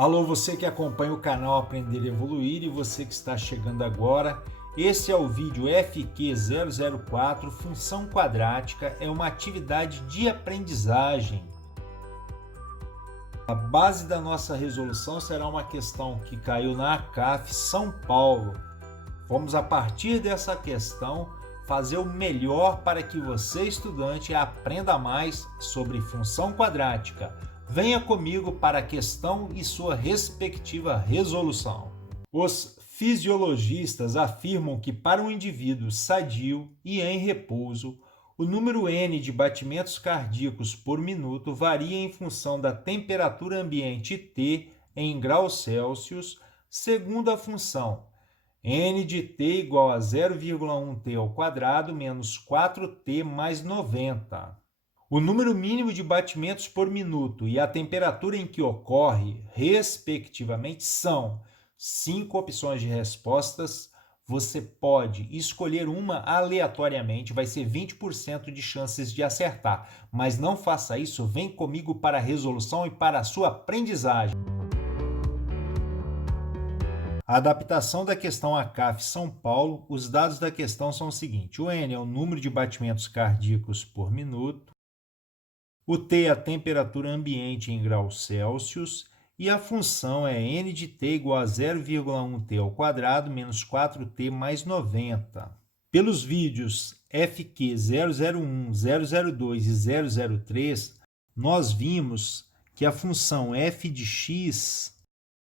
Alô, você que acompanha o canal Aprender e Evoluir e você que está chegando agora. Esse é o vídeo FQ004, função quadrática, é uma atividade de aprendizagem. A base da nossa resolução será uma questão que caiu na ACAF São Paulo. Vamos, a partir dessa questão, fazer o melhor para que você, estudante, aprenda mais sobre função quadrática. Venha comigo para a questão e sua respectiva resolução. Os fisiologistas afirmam que para um indivíduo sadio e em repouso, o número N de batimentos cardíacos por minuto varia em função da temperatura ambiente T em graus Celsius, segundo a função N de T igual a 0,1T ao quadrado menos 4T mais 90. O número mínimo de batimentos por minuto e a temperatura em que ocorre, respectivamente, são 5 opções de respostas. Você pode escolher uma aleatoriamente, vai ser 20% de chances de acertar. Mas não faça isso, vem comigo para a resolução e para a sua aprendizagem. A adaptação da questão ACAF São Paulo, os dados da questão são o seguinte: o N é o número de batimentos cardíacos por minuto, o T é a temperatura ambiente em graus Celsius e a função é N de T igual a 0,1T ao quadrado menos 4T mais 90. Pelos vídeos FQ001, 002 e 003, nós vimos que a função f de x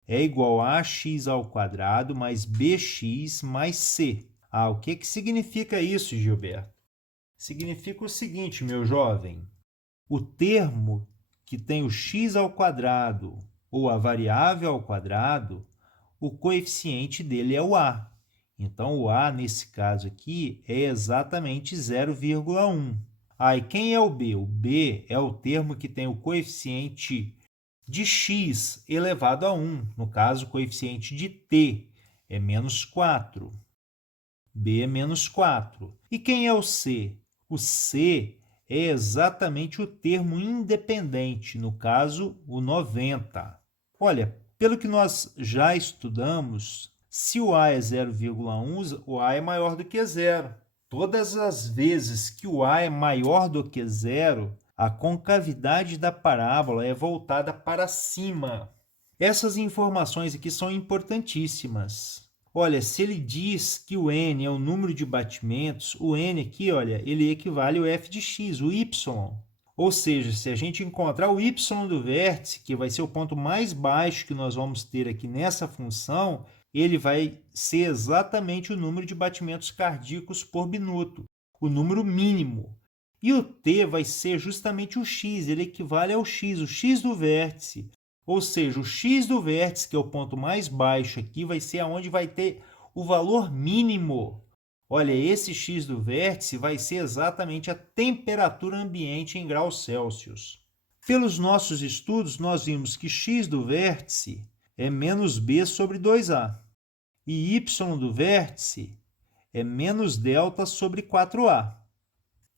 é igual a ax ao quadrado mais bx mais c. O que significa isso, Gilberto? Significa o seguinte, meu jovem. O termo que tem o x ao quadrado ou a variável ao quadrado, o coeficiente dele é o a. Então, o a, nesse caso aqui, é exatamente 0,1. E quem é o b? O b é o termo que tem o coeficiente de x elevado a 1. No caso, o coeficiente de t é menos 4. b é menos 4. E quem é o c? O c é exatamente o termo independente, no caso, o 90. Olha, pelo que nós já estudamos, se o A é 0,1, o A é maior do que zero. Todas as vezes que o A é maior do que zero, a concavidade da parábola é voltada para cima. Essas informações aqui são importantíssimas. Olha, se ele diz que o N é o número de batimentos, o N aqui, olha, ele equivale ao f de x, o y. Ou seja, se a gente encontrar o y do vértice, que vai ser o ponto mais baixo que nós vamos ter aqui nessa função, ele vai ser exatamente o número de batimentos cardíacos por minuto, o número mínimo. E o t vai ser justamente o x, ele equivale ao x, o x do vértice. Ou seja, o x do vértice, que é o ponto mais baixo aqui, vai ser onde vai ter o valor mínimo. Olha, esse x do vértice vai ser exatamente a temperatura ambiente em graus Celsius. Pelos nossos estudos, nós vimos que x do vértice é menos b sobre 2a. E y do vértice é menos delta sobre 4a.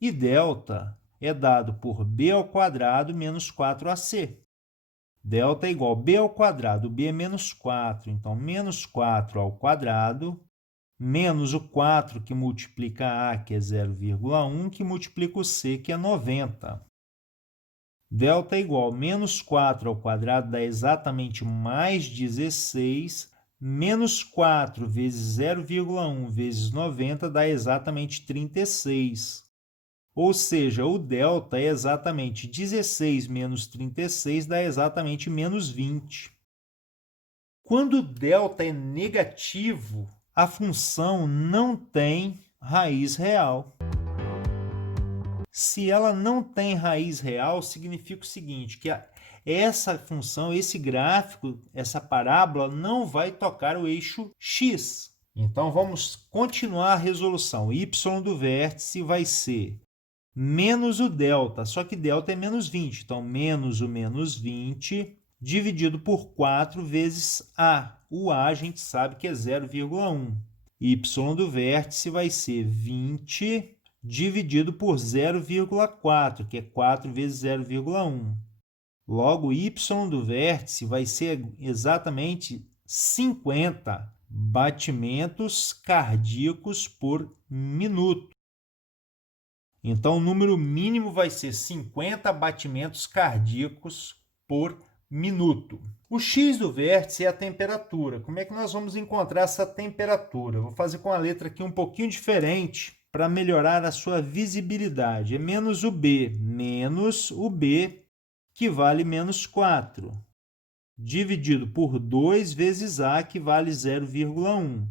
E delta é dado por b ao quadrado menos 4ac. Delta é igual a b ao quadrado, b é menos 4, então menos 4 ao quadrado, menos o 4 que multiplica a, que é 0,1, que multiplica o c, que é 90. Delta é igual a menos 4 ao quadrado, dá exatamente mais 16, menos 4 vezes 0,1 vezes 90 dá exatamente 36. Ou seja, o delta é exatamente 16 menos 36, dá exatamente menos 20. Quando o delta é negativo, a função não tem raiz real. Se ela não tem raiz real, significa o seguinte, que essa função, esse gráfico, essa parábola não vai tocar o eixo x. Então, vamos continuar a resolução. Y do vértice vai ser menos o delta, só que delta é menos 20. Então, menos o menos 20 dividido por 4 vezes a. O a gente sabe que é 0,1. Y do vértice vai ser 20 dividido por 0,4, que é 4 vezes 0,1. Logo, y do vértice vai ser exatamente 50 batimentos cardíacos por minuto. Então, o número mínimo vai ser 50 batimentos cardíacos por minuto. O x do vértice é a temperatura. Como é que nós vamos encontrar essa temperatura? Vou fazer com a letra aqui um pouquinho diferente para melhorar a sua visibilidade. É menos o B, que vale menos 4, dividido por 2 vezes A, que vale 0,1.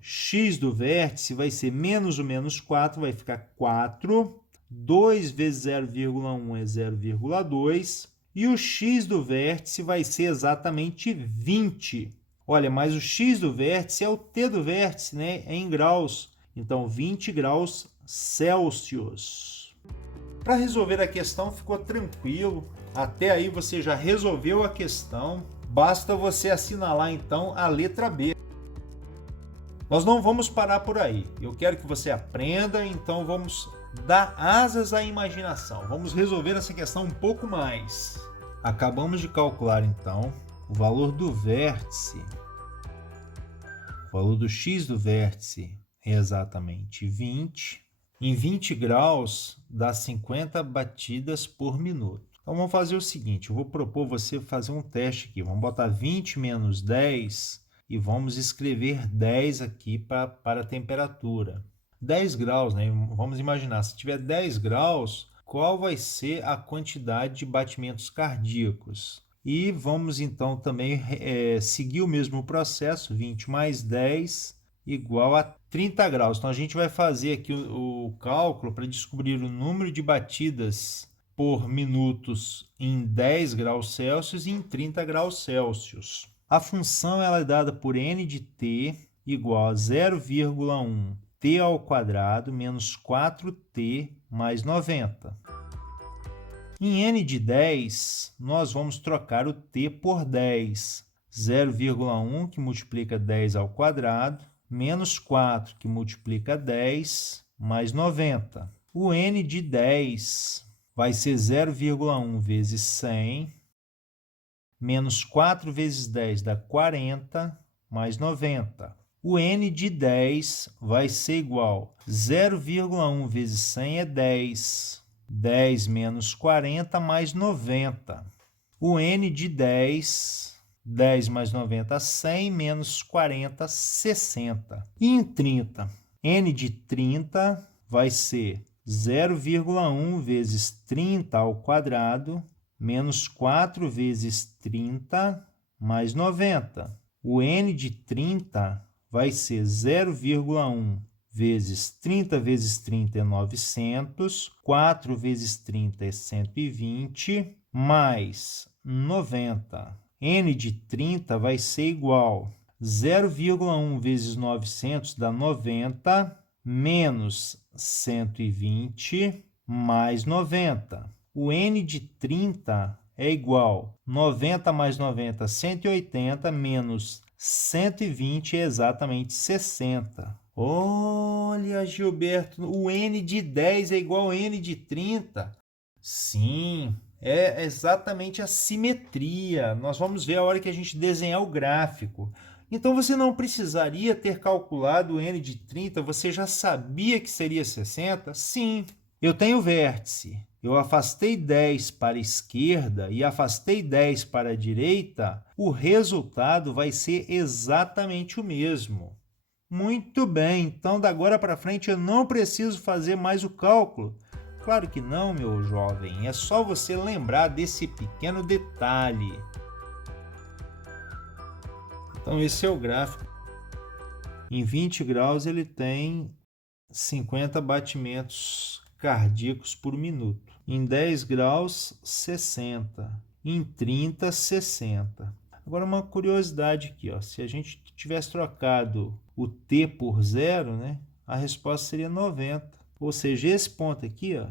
X do vértice vai ser menos o menos 4, vai ficar 4. 2 vezes 0,1 é 0,2. E o x do vértice vai ser exatamente 20. Olha, mas o x do vértice é o t do vértice, né? É em graus. Então, 20 graus Celsius. Para resolver a questão, ficou tranquilo. Até aí você já resolveu a questão. Basta você assinalar, então, a letra B. Nós não vamos parar por aí. Eu quero que você aprenda, então vamos dar asas à imaginação. Vamos resolver essa questão um pouco mais. Acabamos de calcular, então, o valor do vértice. O valor do x do vértice é exatamente 20. Em 20 graus, dá 50 batidas por minuto. Então, vamos fazer o seguinte. Eu vou propor você fazer um teste aqui. Vamos botar 20 menos 10 e vamos escrever 10 aqui para a temperatura. 10 graus, né? Vamos imaginar, se tiver 10 graus, qual vai ser a quantidade de batimentos cardíacos? E vamos, então, também seguir o mesmo processo, 20 mais 10 igual a 30 graus. Então, a gente vai fazer aqui o cálculo para descobrir o número de batidas por minutos em 10 graus Celsius e em 30 graus Celsius. A função ela é dada por n de t igual a 0,1 t ao quadrado menos 4t mais 90. Em n de 10, nós vamos trocar o t por 10. 0,1 que multiplica 10 ao quadrado, menos 4 que multiplica 10, mais 90. O n de 10 vai ser 0,1 vezes 100, menos 4 vezes 10 dá 40, mais 90. O n de 10 vai ser igual a 0,1 vezes 100 é 10. 10 menos 40 mais 90. O n de 10, 10 mais 90, 100, menos 40, 60. E em 30, n de 30 vai ser 0,1 vezes 30 ao quadrado, menos 4 vezes 30, mais 90. O n de 30 vai ser 0,1 vezes 30 vezes 30 é 900, 4 vezes 30 é 120, mais 90. N de 30 vai ser igual a 0,1 vezes 900 dá 90, menos 120, mais 90. O N de 30 é igual a 90 mais 90, 180, menos 120 é exatamente 60. Olha, Gilberto, o N de 10 é igual ao N de 30? Sim, é exatamente a simetria. Nós vamos ver a hora que a gente desenhar o gráfico. Então, você não precisaria ter calculado o N de 30, você já sabia que seria 60? Sim, eu tenho vértice. Eu afastei 10 para a esquerda e afastei 10 para a direita, o resultado vai ser exatamente o mesmo. Muito bem, então, da agora para frente eu não preciso fazer mais o cálculo. Claro que não, meu jovem, é só você lembrar desse pequeno detalhe. Então, esse é o gráfico. Em 20 graus, ele tem 50 batimentos cardíacos por minuto. Em 10 graus, 60. Em 30, 60. Agora, uma curiosidade aqui, ó. Se a gente tivesse trocado o t por 0, né, a resposta seria 90. Ou seja, esse ponto aqui, ó,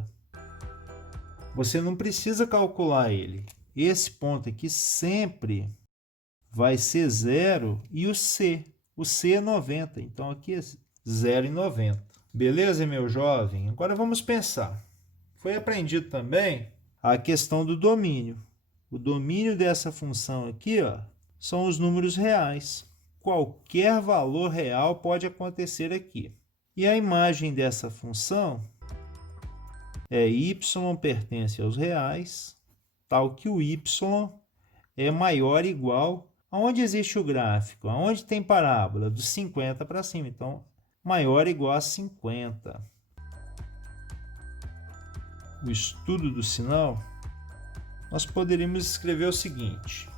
você não precisa calcular ele. Esse ponto aqui sempre vai ser 0 e o C. O C é 90, então aqui é 0 e 90. Beleza, meu jovem? Agora vamos pensar. Foi aprendido também a questão do domínio. O domínio dessa função aqui, ó, são os números reais. Qualquer valor real pode acontecer aqui. E a imagem dessa função é y pertence aos reais, tal que o y é maior ou igual aonde existe o gráfico, aonde tem parábola, dos 50 para cima. Então, maior ou igual a 50. O estudo do sinal, nós poderíamos escrever o seguinte: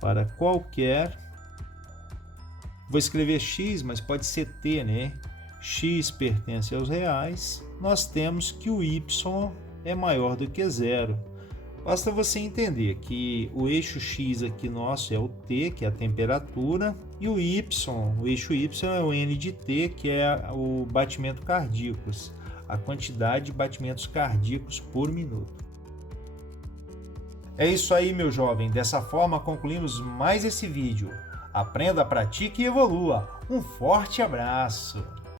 para qualquer, vou escrever x, mas pode ser t, né? X pertence aos reais, nós temos que o y é maior do que zero. Basta você entender que o eixo x aqui nosso é o t, que é a temperatura, e o eixo y é o n de t, que é o batimento cardíacos, a quantidade de batimentos cardíacos por minuto. É isso aí, meu jovem. Dessa forma, concluímos mais esse vídeo. Aprenda, pratique e evolua. Um forte abraço!